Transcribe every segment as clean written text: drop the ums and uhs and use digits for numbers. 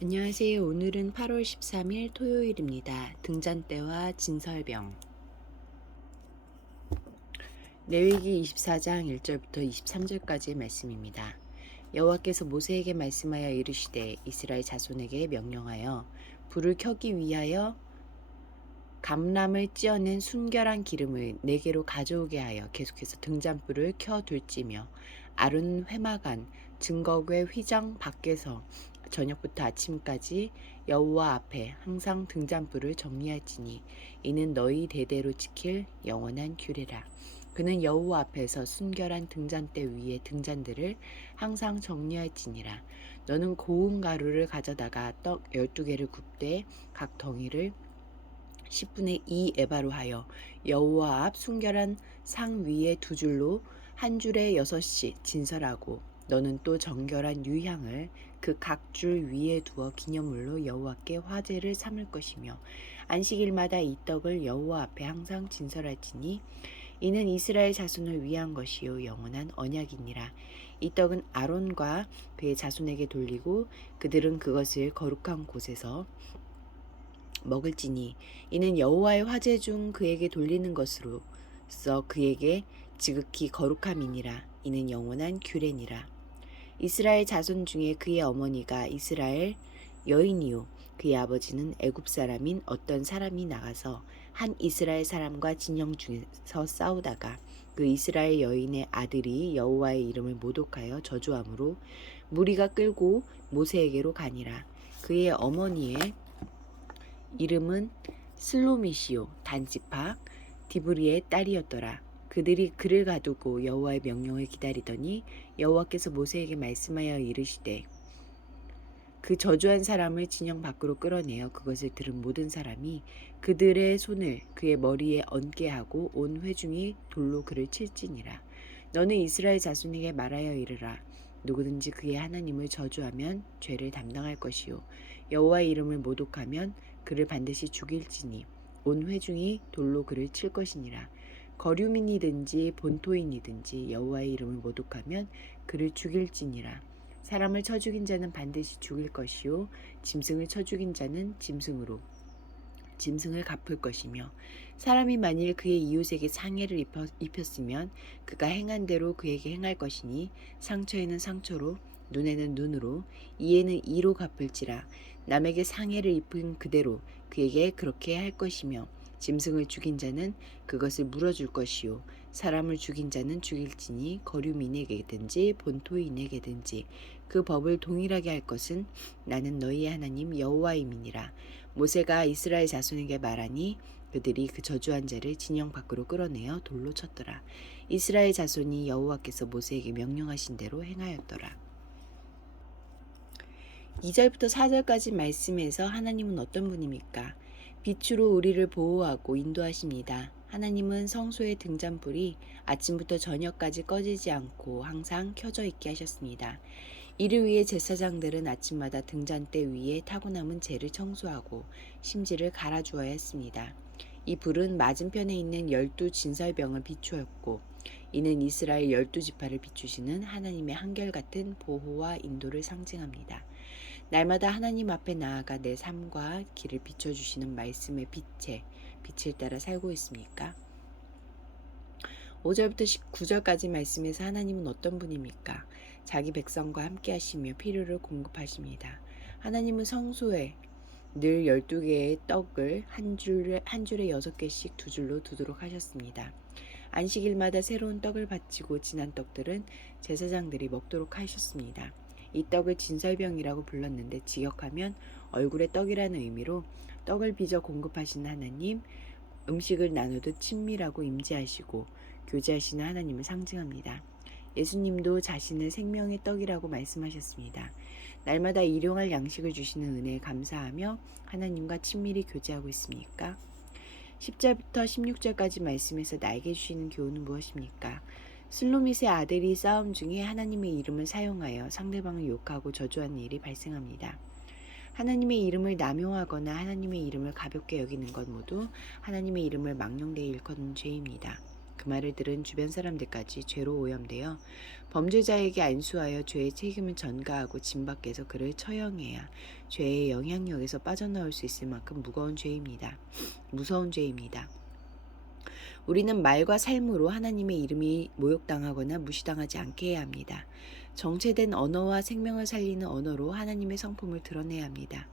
안녕하세요. 오늘은 8월 13일 토요일입니다. 등잔대와 진설병. 레위기 24장 1절부터 23절까지의 말씀입니다. 여호와께서 모세에게 말씀하여 이르시되 이스라엘 자손에게 명령하여 불을 켜기 위하여 감람을 찧어낸 순결한 기름을 네개로 가져오게 하여 계속해서 등잔불을 켜둘지며 아론은 회막안 증거궤 휘장 밖에서 저녁부터 아침까지 여호와 앞에 항상 등잔불을 정리할지니 이는 너희 대대로 지킬 영원한 규례라. 그는 여호와 앞에서 순결한 등잔대 위에 등잔들을 항상 정리할지니라. 너는 고운 가루를 가져다가 떡 12개를 굽되 각 덩이를 10분의 2 에바로 하여 여호와 앞 순결한 상 위에 두 줄로 한 줄에 6씩 진설하고 너는 또 정결한 유향을 그 각 줄 위에 두어 기념물로 여호와께 화제를 삼을 것이며 안식일마다 이 떡을 여호와 앞에 항상 진설할지니 이는 이스라엘 자손을 위한 것이요 영원한 언약이니라. 이 떡은 아론과 그의 자손에게 돌리고 그들은 그것을 거룩한 곳에서 먹을지니 이는 여호와의 화제 중 그에게 돌리는 것으로서 그에게 지극히 거룩함이니라. 이는 영원한 규례니라. 이스라엘 자손 중에 그의 어머니가 이스라엘 여인이요 그의 아버지는 애굽 사람인 어떤 사람이 나가서 한 이스라엘 사람과 진영 중에서 싸우다가 그 이스라엘 여인의 아들이 여호와의 이름을 모독하여 저주함으로 무리가 끌고 모세에게로 가니라. 그의 어머니의 이름은 슬로미시요 단지파 디브리의 딸이었더라. 그들이 그를 가두고 여호와의 명령을 기다리더니 여호와께서 모세에게 말씀하여 이르시되 그 저주한 사람을 진영 밖으로 끌어내어 그것을 들은 모든 사람이 그들의 손을 그의 머리에 얹게 하고 온 회중이 돌로 그를 칠지니라. 너는 이스라엘 자손에게 말하여 이르라. 누구든지 그의 하나님을 저주하면 죄를 담당할 것이요 여호와의 이름을 모독하면 그를 반드시 죽일지니 온 회중이 돌로 그를 칠 것이니라. 거류민이든지 본토인이든지 여호와의 이름을 모독하면 그를 죽일지니라. 사람을 쳐 죽인 자는 반드시 죽일 것이요 짐승을 쳐 죽인 자는 짐승을 갚을 것이며 사람이 만일 그의 이웃에게 상해를 입혔으면 그가 행한 대로 그에게 행할 것이니 상처에는 상처로 눈에는 눈으로 이에는 이로 갚을지라. 남에게 상해를 입힌 그대로 그에게 그렇게 할 것이며 짐승을 죽인 자는 그것을 물어줄 것이요 사람을 죽인 자는 죽일지니 거류민에게든지 본토인에게든지 그 법을 동일하게 할 것은 나는 너희의 하나님 여호와임이니라. 모세가 이스라엘 자손에게 말하니 그들이 그 저주한 자를 진영 밖으로 끌어내어 돌로 쳤더라. 이스라엘 자손이 여호와께서 모세에게 명령하신 대로 행하였더라. 2절부터 4절까지 말씀에서 하나님은 어떤 분입니까? 빛으로 우리를 보호하고 인도하십니다. 하나님은 성소의 등잔불이 아침부터 저녁까지 꺼지지 않고 항상 켜져 있게 하셨습니다. 이를 위해 제사장들은 아침마다 등잔대 위에 타고 남은 재를 청소하고 심지를 갈아주어야 했습니다. 이 불은 맞은편에 있는 12 진설병을 비추었고 이는 이스라엘 12지파를 비추시는 하나님의 한결같은 보호와 인도를 상징합니다. 날마다 하나님 앞에 나아가 내 삶과 길을 비춰주시는 말씀의 빛을 따라 살고 있습니까? 5절부터 19절까지 말씀에서 하나님은 어떤 분입니까? 자기 백성과 함께 하시며 필요를 공급하십니다. 하나님은 성소에 늘 12개의 떡을 한 줄에 6개씩 두 줄로 두도록 하셨습니다. 안식일마다 새로운 떡을 바치고 지난 떡들은 제사장들이 먹도록 하셨습니다. 이 떡을 진설병이라고 불렀는데 직역하면 얼굴의 떡이라는 의미로 떡을 빚어 공급하시는 하나님, 음식을 나누듯 친밀하고 임재하시고 교제하시는 하나님을 상징합니다. 예수님도 자신을 생명의 떡이라고 말씀하셨습니다. 날마다 일용할 양식을 주시는 은혜에 감사하며 하나님과 친밀히 교제하고 있습니까? 10절부터 16절까지 말씀에서 나에게 주시는 교훈은 무엇입니까? 슬로밋의 아들이 싸움 중에 하나님의 이름을 사용하여 상대방을 욕하고 저주하는 일이 발생합니다. 하나님의 이름을 남용하거나 하나님의 이름을 가볍게 여기는 것 모두 하나님의 이름을 망령되이 일컫는 죄입니다. 그 말을 들은 주변 사람들까지 죄로 오염되어 범죄자에게 안수하여 죄의 책임을 전가하고 진 밖에서 그를 처형해야 죄의 영향력에서 빠져나올 수 있을 만큼 무서운 죄입니다. 우리는 말과 삶으로 하나님의 이름이 모욕당하거나 무시당하지 않게 해야 합니다. 정체된 언어와 생명을 살리는 언어로 하나님의 성품을 드러내야 합니다.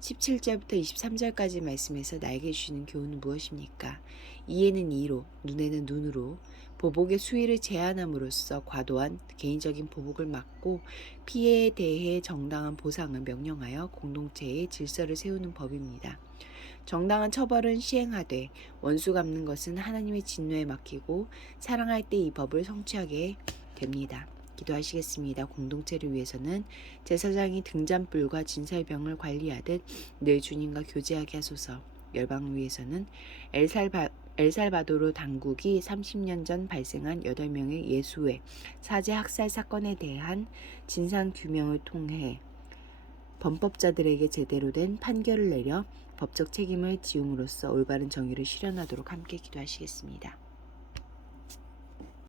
17절부터 23절까지 말씀에서 나에게 주시는 교훈은 무엇입니까? 이에는 이로, 눈에는 눈으로, 보복의 수위를 제한함으로써 과도한 개인적인 보복을 막고 피해에 대해 정당한 보상을 명령하여 공동체의 질서를 세우는 법입니다. 정당한 처벌은 시행하되 원수 갚는 것은 하나님의 진노에 맡기고 사랑할 때 이 법을 성취하게 됩니다. 기도하시겠습니다. 공동체를 위해서는 제사장이 등잔불과 진설병을 관리하듯 늘 주님과 교제하게 하소서. 열방을 위해서는 엘살바도르 당국이 30년 전 발생한 8명의 예수의 사제 학살 사건에 대한 진상규명을 통해 범법자들에게 제대로 된 판결을 내려 법적 책임을 지음으로써 올바른 정의를 실현하도록 함께 기도하시겠습니다.